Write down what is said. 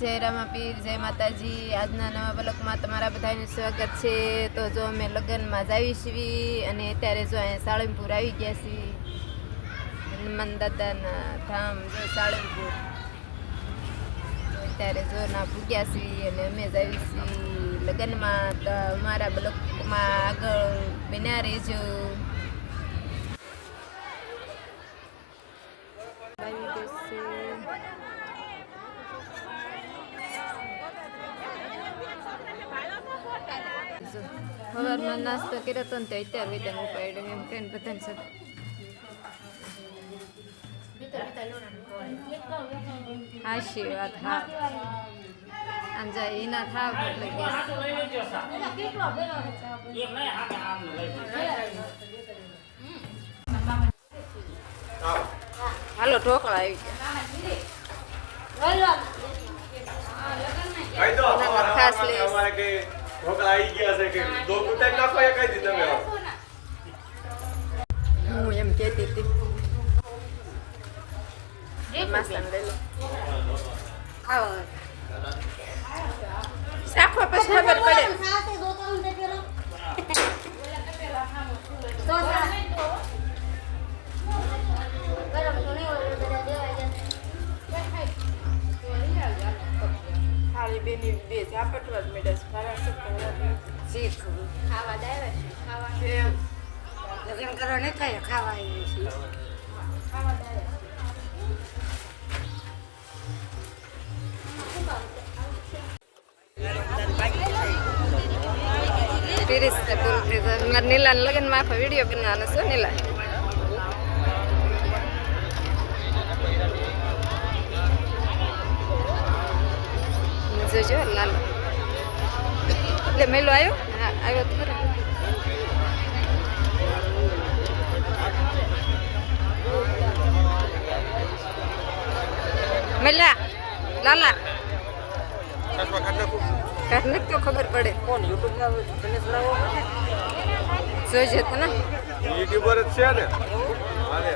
જય રામાપીર, જય માતાજી। આજના નવા બ્લોગમાં તમારા બધાનું સ્વાગત છે। તો જો અમે લગ્નમાં જ આવી છીએ અને અત્યારે જો અહીંયા સાળંગપુર આવી ગયા છીએ। હનુમાન દાદાના ધામ જો સાળંગપુર, અત્યારે જો ના પૂગ્યા છીએ અને અમે જ આવી છીએ લગ્નમાં। તો અમારા બ્લોગમાં આગળ બન્યા રહેજો। સવારમાં નાસ્તો કર્યો હતો ને તો અત્યારે વેતન ઉપાડ્યું એમ કે બધાને સાથે હાશી વાત। હા આમ જાય એના થાવ એટલે હાલો ઢોકળા આવી ગયા ખાસ લે ઢોકળા આવી ગયા છે કે દો કુટાઈ નાખો એ કઈ દી તમે હું એમ કહેતી હતી માસન લઈ લો ખાવા શાખો પછી ખબર પડે ખાલી બેની બે ઝાપટવા જ મેડસ શીખ ખાવા દાવ્યા છે ખાવા લગ્ન કરવા નહીં થાય ખાવા આવી છે ખાવા દાવ્યા નીલા લગ્ન માં વિડીયો બનાવવાનો છો નીલા જોજો લાલ એટલે મેલો આવ્યો હા આવ્યો તો ખરો મેલા લાલા કાઢ ને તો ખબર પડે કોણ યુટ્યુબ જોજે તો ને યુટ્યુબર જ છે ને અરે